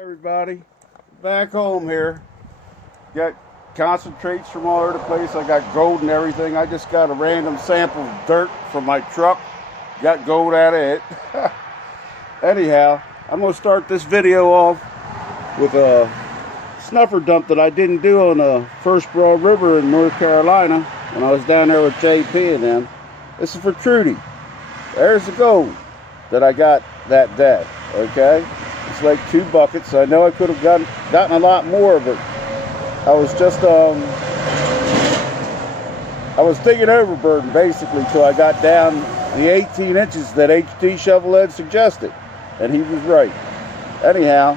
Everybody, back home here. Got concentrates from all over the place. I got gold and everything. I just got a random sample of dirt from my truck. Got gold out of it. Anyhow, I'm going to start this video off with a snuffer dump that I didn't do on the First Broad River in North Carolina when I was down there with JP and them. This is for Trudy. There's the gold that I got that day, okay? It's like 2 buckets. I know I could have gotten a lot more, but I was just I was digging overburden basically till I got down the 18 inches that HD Shovelhead suggested, and he was right. Anyhow,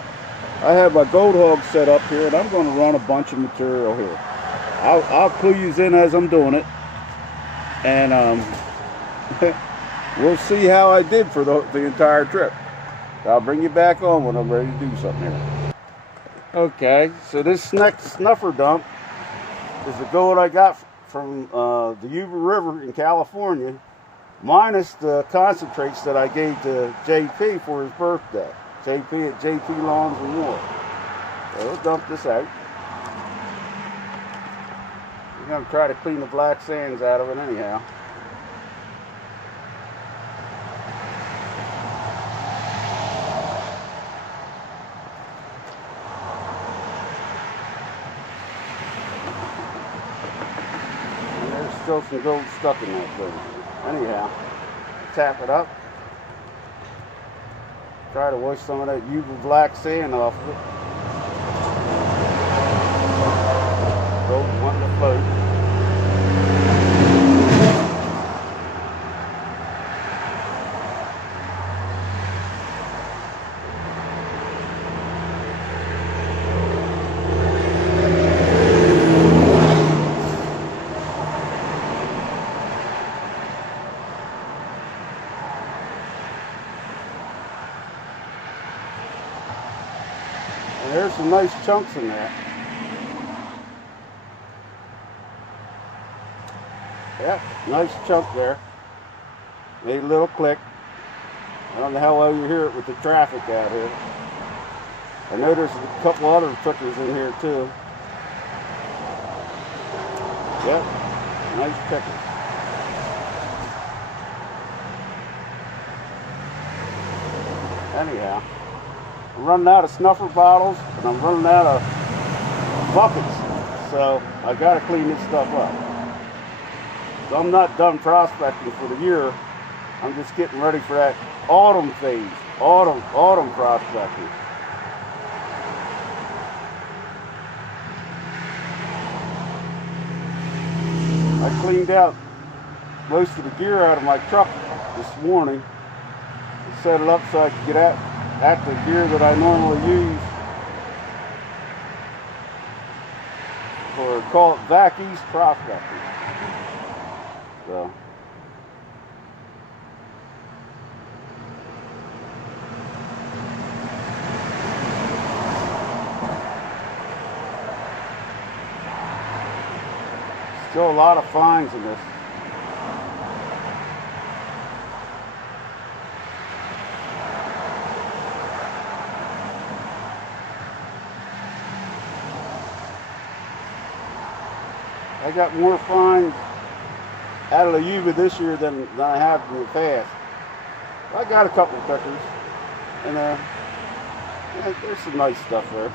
I have my gold hog set up here, and I'm going to run a bunch of material here. I'll clue you in as I'm doing it, and we'll see how I did for the entire trip. I'll bring you back on when I'm ready to do something here. Okay, so this next snuffer dump is the gold I got from the Yuba River in California, minus the concentrates that I gave to JP for his birthday. JP at JP Lawns and More. So we'll dump this out. We're going to try to clean the black sands out of it anyhow. Still some gold stuck in that thing. Anyhow, tap it up. Try to wash some of that Yuba black sand off of it. Gold wanting to float. There's some nice chunks in there. Yeah, nice chunk there. Made a little click. I don't know how well you hear it with the traffic out here. I know there's a couple other trickers in here too. Yep, nice trickers. Anyhow, I'm running out of snuffer bottles and I'm running out of buckets, so I got to clean this stuff up. So I'm not done prospecting for the year. I'm just getting ready for that autumn phase, autumn prospecting. I cleaned out most of the gear out of my truck this morning and set it up so I could get at the gear that I normally use for, call it back east prospecting. So still a lot of finds in this. I got more finds out of the Yuba this year than I have in the past. I got a couple of pickers, and yeah, there's some nice stuff there.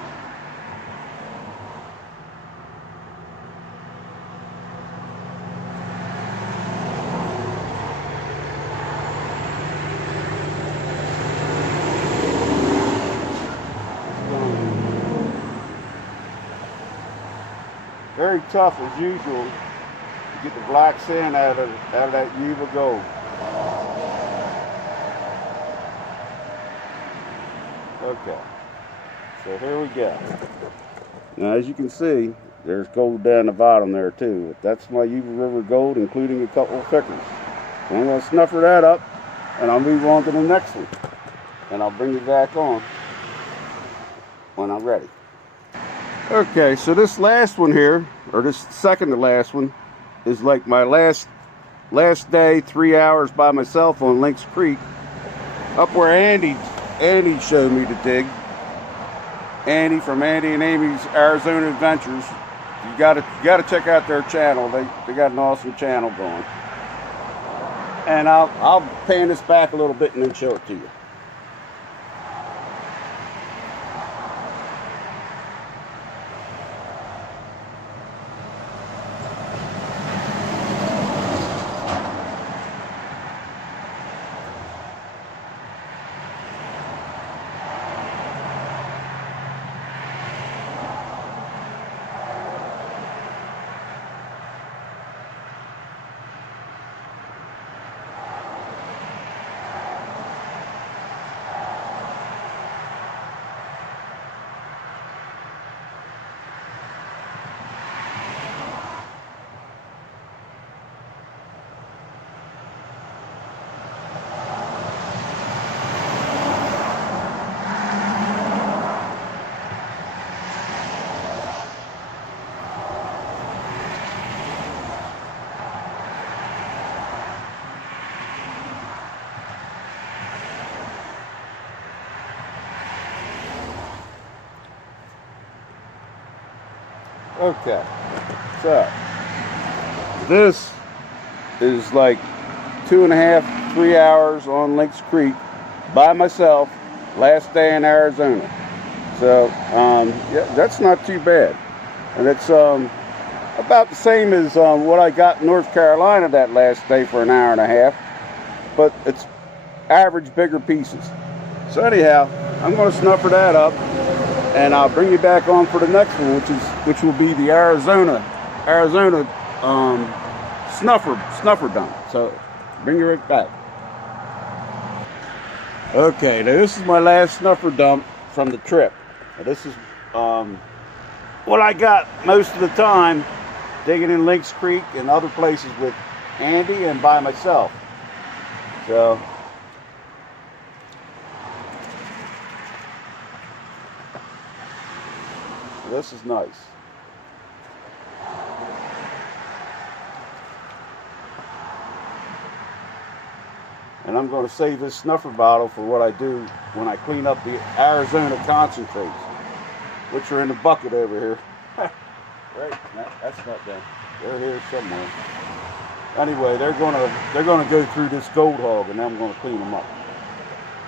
Very tough as usual to get the black sand out of that Yuba gold. Okay, so here we go. Now as you can see, there's gold down the bottom there too. That's my Yuba River gold, including a couple of pickers. So I'm going to snuffer that up and I'll move on to the next one. And I'll bring you back on when I'm ready. Okay, so this last one here, or this second to last one, is like my last day, 3 hours by myself on Lynx Creek, up where Andy showed me to dig. Andy from Andy and Amy's Arizona Adventures. You gotta check out their channel. They got an awesome channel going. And I'll pan this back a little bit and then show it to you. Okay, so this is like 2.5, 3 hours on Lynx Creek by myself, last day in Arizona. So yeah, that's not too bad, and it's about the same as what I got in North Carolina that last day for an hour and a half, but it's average bigger pieces. So anyhow, I'm going to snuffer that up. And I'll bring you back on for the next one, which will be the Arizona snuffer dump. So bring you right back. Okay, now this is my last snuffer dump from the trip. Now this is what I got most of the time digging in Lynx Creek and other places with Andy and by myself. So this is nice. And I'm going to save this snuffer bottle for what I do when I clean up the Arizona concentrates, which are in the bucket over here. Right, that's not them. They're here somewhere. Anyway, they're gonna go through this Gold Hog, and I'm going to clean them up.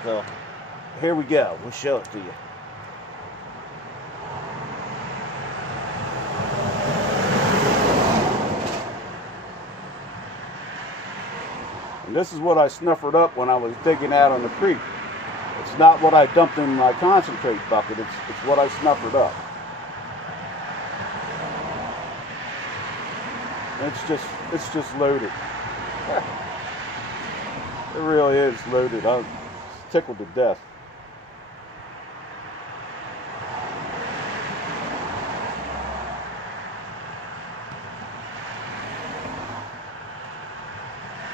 So here we go. We'll show it to you. And this is what I snuffered up when I was digging out on the creek. It's not what I dumped in my concentrate bucket, it's what I snuffered up. It's just loaded. It really is loaded. I'm tickled to death.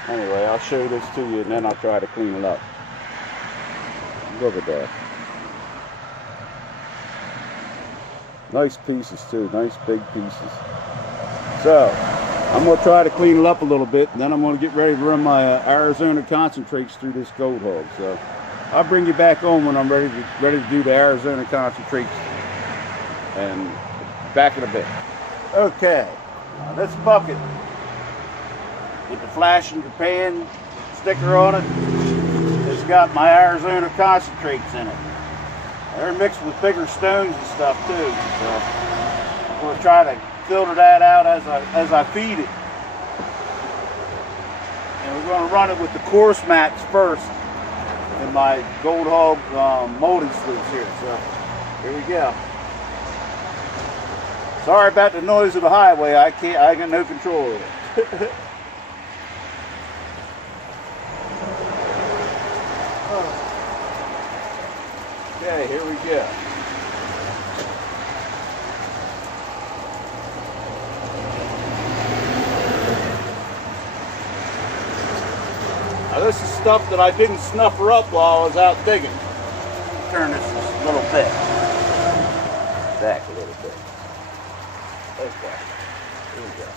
Anyway, I'll show this to you and then I'll try to clean it up. Look at that. Nice pieces too, nice big pieces. So, I'm going to try to clean it up a little bit and then I'm going to get ready to run my Arizona concentrates through this Gold Hog. So, I'll bring you back on when I'm ready to do the Arizona concentrates, and back in a bit. Okay, now this bucket with the flashing Japan sticker on it, it's got my Arizona concentrates in it. They're mixed with bigger stones and stuff too, so I'm going to try to filter that out as I feed it. And we're going to run it with the coarse mats first in my Gold Hog molding sluice here. So here we go. Sorry about the noise of the highway. I got no control of it. Okay, here we go. Now this is stuff that I didn't snuffer up while I was out digging. Turn this a little bit. Back a little bit. Okay, here we go.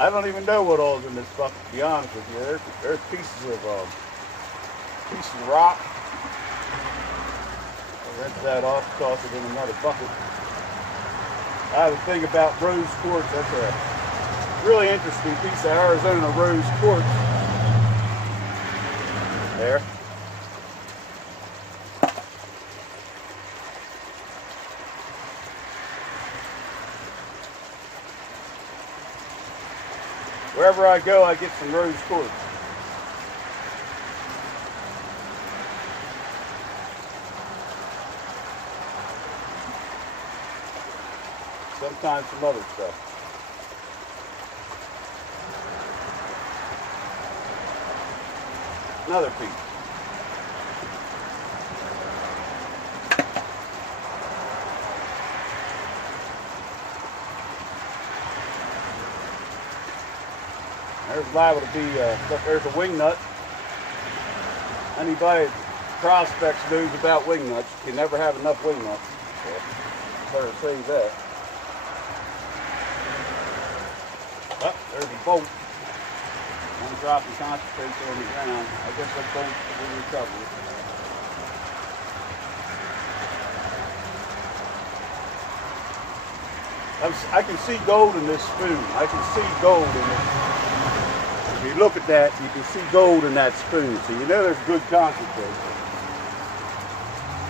I don't even know what all's in this bucket, to be honest with you. There's pieces of rock. Rinse that off, toss it in another bucket. I have a thing about rose quartz. That's a really interesting piece of Arizona rose quartz. There. Wherever I go, I get some rose quartz. Sometimes some other stuff. Another piece. There's liable to be, there's a wing nut. Anybody that prospects knows about wing nuts. You can never have enough wing nuts. So better save that. Oh, there's a bolt. One drop and concentrates on the ground. I guess that bolt will recover. I can see gold in this spoon. I can see gold in it. If you look at that, you can see gold in that spoon. So you know there's good concentrate.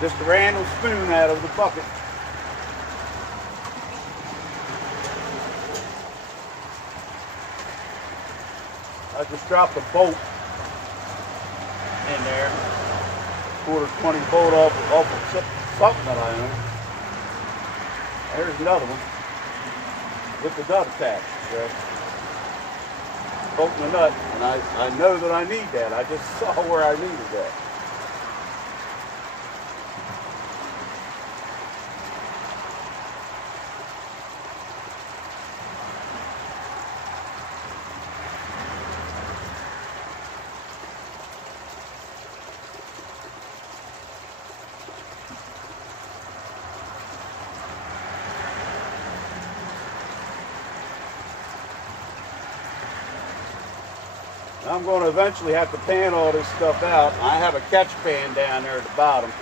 Just a random spoon out of the bucket. I just dropped a bolt in there. Quarter 20 bolt off of something that I own. There's another one with the nut attached. So, bolting the nut, and I know that I need that. I just saw where I needed that. I'm going to eventually have to pan all this stuff out. I have a catch pan down there at the bottom.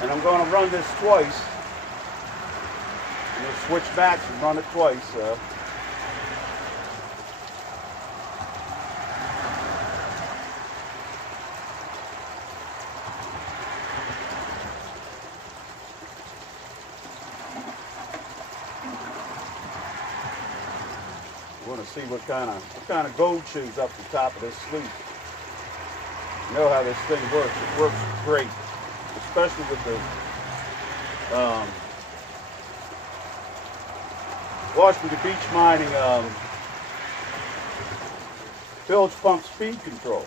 And I'm going to run this twice. I'm going to switch backs and run it twice. I want to see what kind of gold shows up the top of this sleeve. You know how this thing works. It works great, especially with the Washington Beach Mining bilge pump speed control.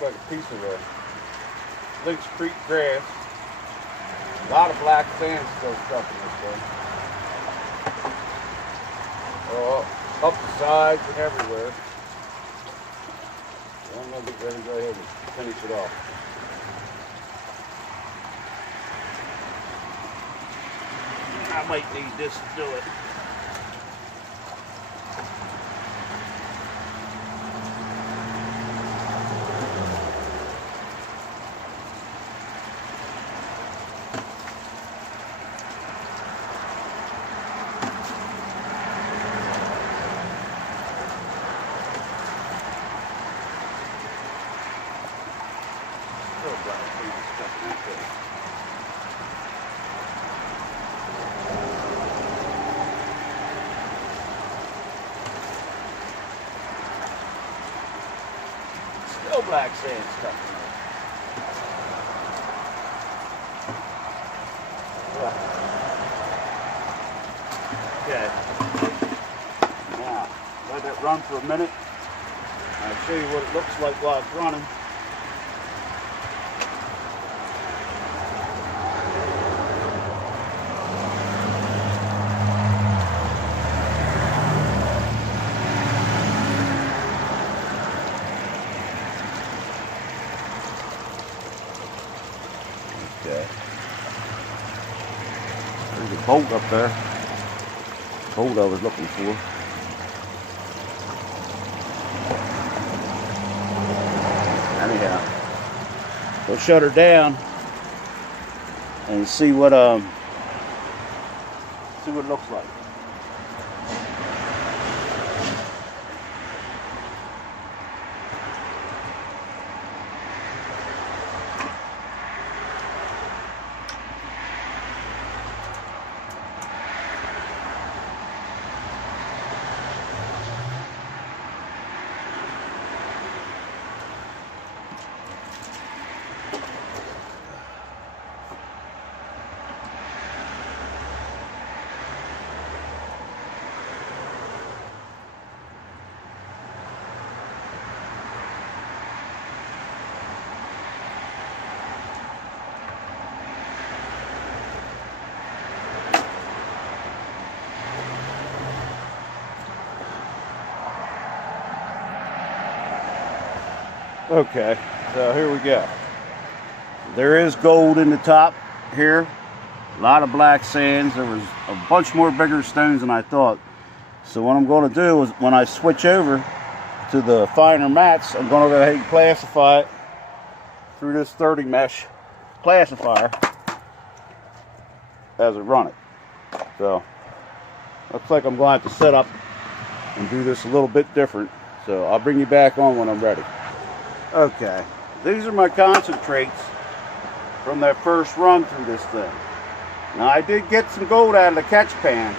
Like a piece of Lynch Creek grass. A lot of black sandstone stuff in this thing. Oh, up the sides and everywhere. So I'm going to get ready to go ahead and finish it off. I might need this to do it. black sand stuff. Okay. Now, let it run for a minute. I'll show you what it looks like while it's running. Okay. There's a bolt up there. Bolt I was looking for. Anyhow, we'll shut her down and see what it looks like. Okay, so here we go. There is gold in the top here. A lot of black sands. There was a bunch more bigger stones than I thought. So what I'm going to do is when I switch over to the finer mats, I'm going to go ahead and classify it through this 30 mesh classifier as I run it. So looks like I'm going to have to set up and do this a little bit different. So I'll bring you back on when I'm ready. Okay, these are my concentrates from that first run through this thing. Now I did get some gold out of the catch pan,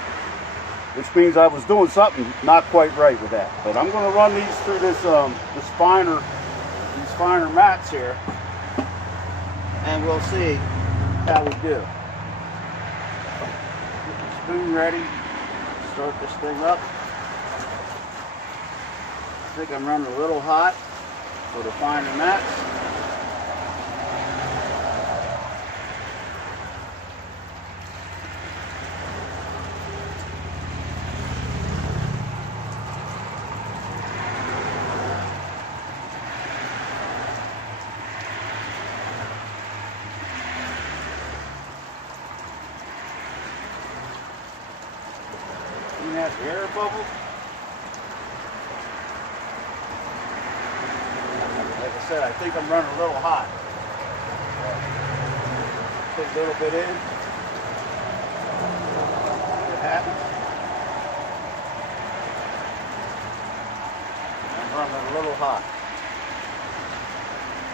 which means I was doing something not quite right with that. But I'm going to run these through these finer mats here, and we'll see how we do. Get the spoon ready, start this thing up. I think I'm running a little hot for the finer mats. See that air bubble? Like I said, I think I'm running a little hot. Put a little bit in. See what happens. I'm running a little hot.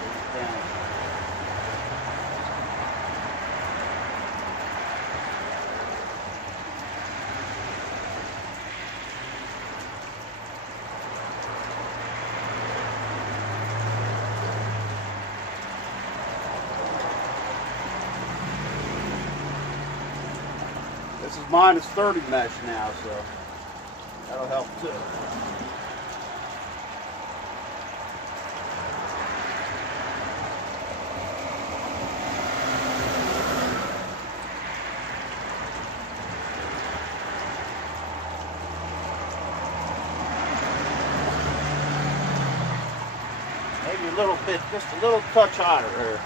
Put it down. This is minus 30 mesh now, so that'll help too. Maybe a little bit, just a little touch hotter here.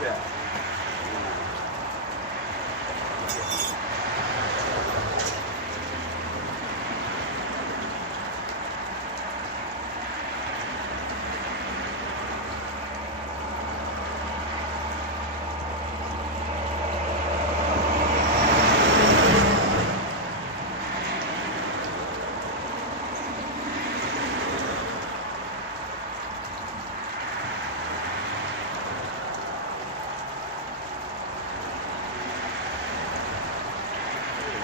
Okay.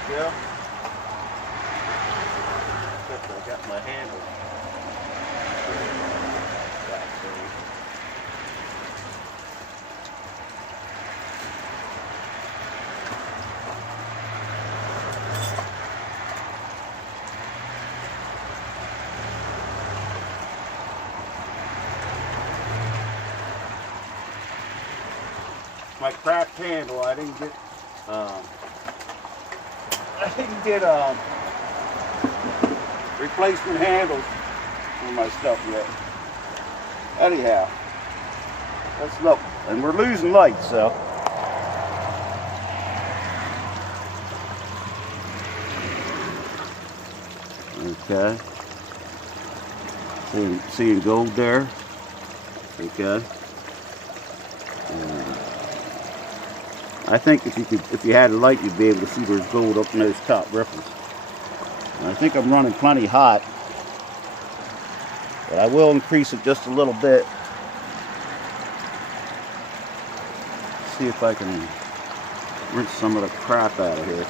Yeah. Except I got my handle. My cracked handle, I didn't get replacement handles for my stuff yet. Anyhow, let's look. And we're losing light, so. Okay. Seeing gold there. Okay. I think if you had a light, you'd be able to see there's gold up in those top ripples. And I think I'm running plenty hot, but I will increase it just a little bit. See if I can rinse some of the crap out of here.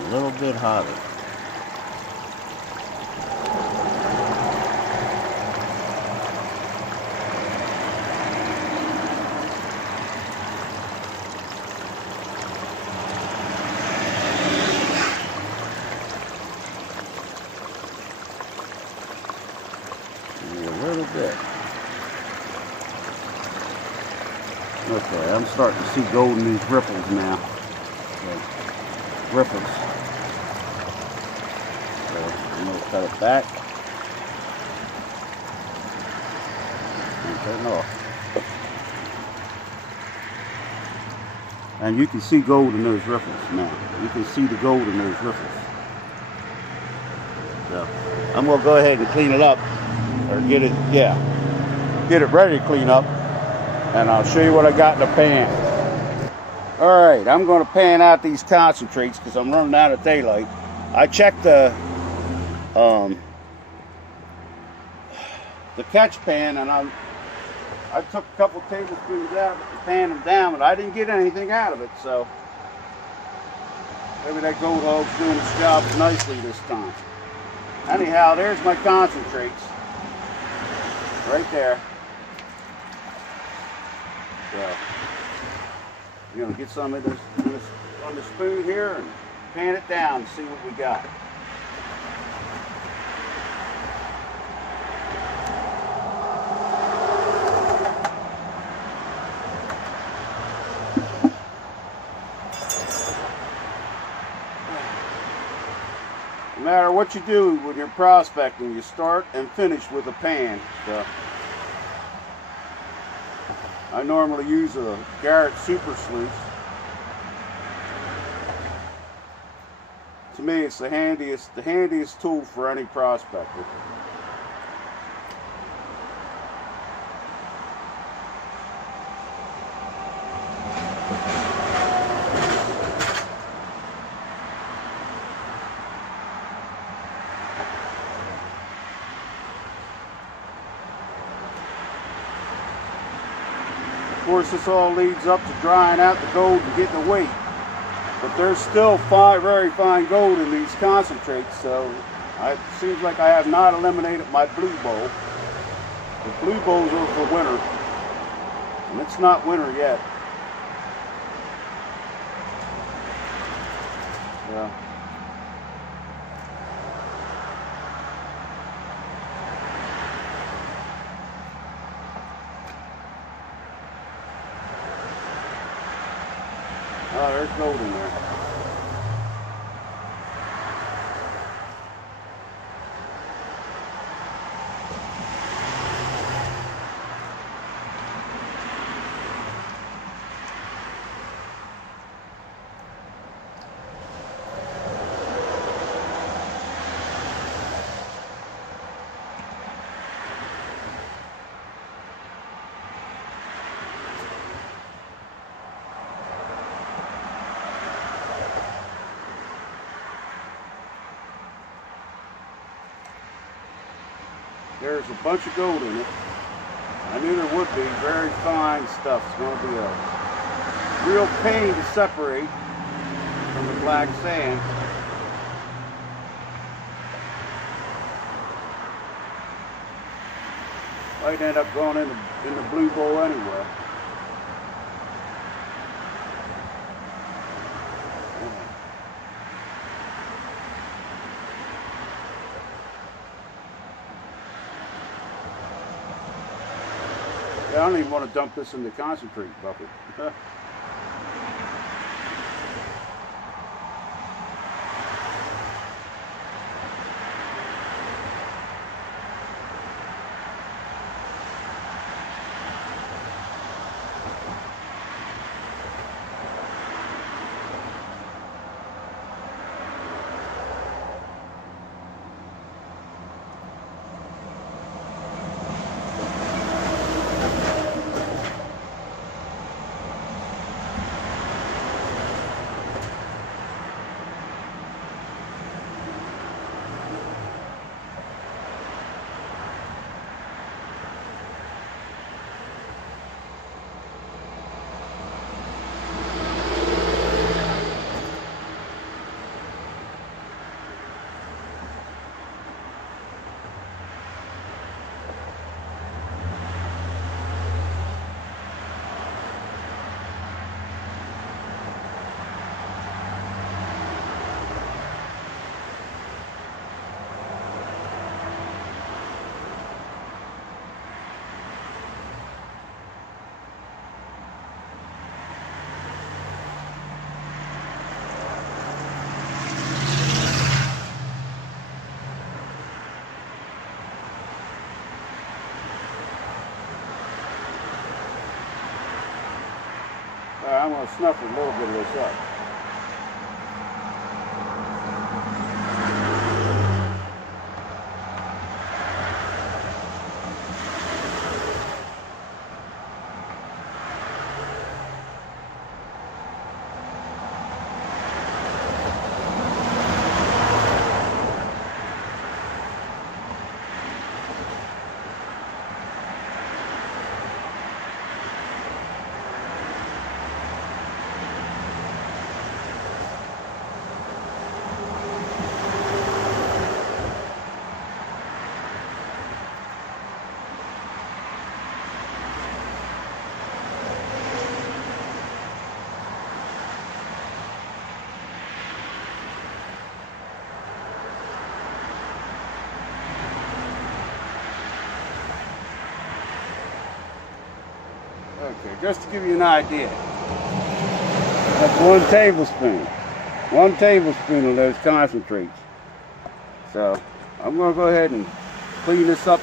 A little bit hotter. A little bit. Okay, I'm starting to see gold in these ripples now. Ripples. I'm going to cut it back and turn it off. And you can see gold in those ripples now. You can see the gold in those ripples. So I'm going to go ahead and clean it up, or get it ready to clean up, and I'll show you what I got in the pan. All right, I'm going to pan out these concentrates because I'm running out of daylight. I checked the catch pan, and I took a couple tablespoons out of it and panned them down, but I didn't get anything out of it, so maybe that gold hog's doing its job nicely this time. Anyhow, there's my concentrates right there. So I'm going to get some of this on the spoon here and pan it down and see what we got. No matter what you do when you're prospecting, you start and finish with a pan. So I normally use a Garrett Super Sleuth. To me, it's the handiest tool for any prospector. Of course, this all leads up to drying out the gold and getting the weight. But there's still very fine gold in these concentrates, so it seems like I have not eliminated my blue bowl. The blue bowls are for winter, and it's not winter yet. Yeah. Oh, there's gold in there. there's a bunch of gold in it. I knew there would be. Very fine stuff. It's going to be a real pain to separate from the black sand. Might end up going in the blue bowl anyway. I don't even want to dump this in the concentrate bucket. I'm going to snuff a little bit of this up. Okay, just to give you an idea, that's 1 tablespoon. 1 tablespoon of those concentrates. So I'm going to go ahead and clean this up.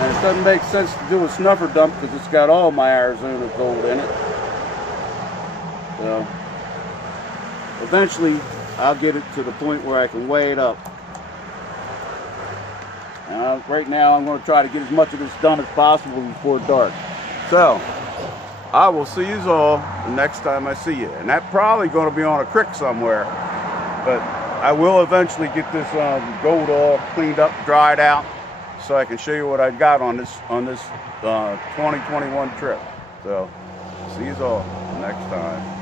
And it doesn't make sense to do a snuffer dump because it's got all my Arizona gold in it. So eventually I'll get it to the point where I can weigh it up. Right now I'm going to try to get as much of this done as possible before dark. So I will see you all the next time I see you. And that's probably going to be on a creek somewhere. But I will eventually get this gold all cleaned up, dried out, so I can show you what I got on this 2021 trip. So see you all next time.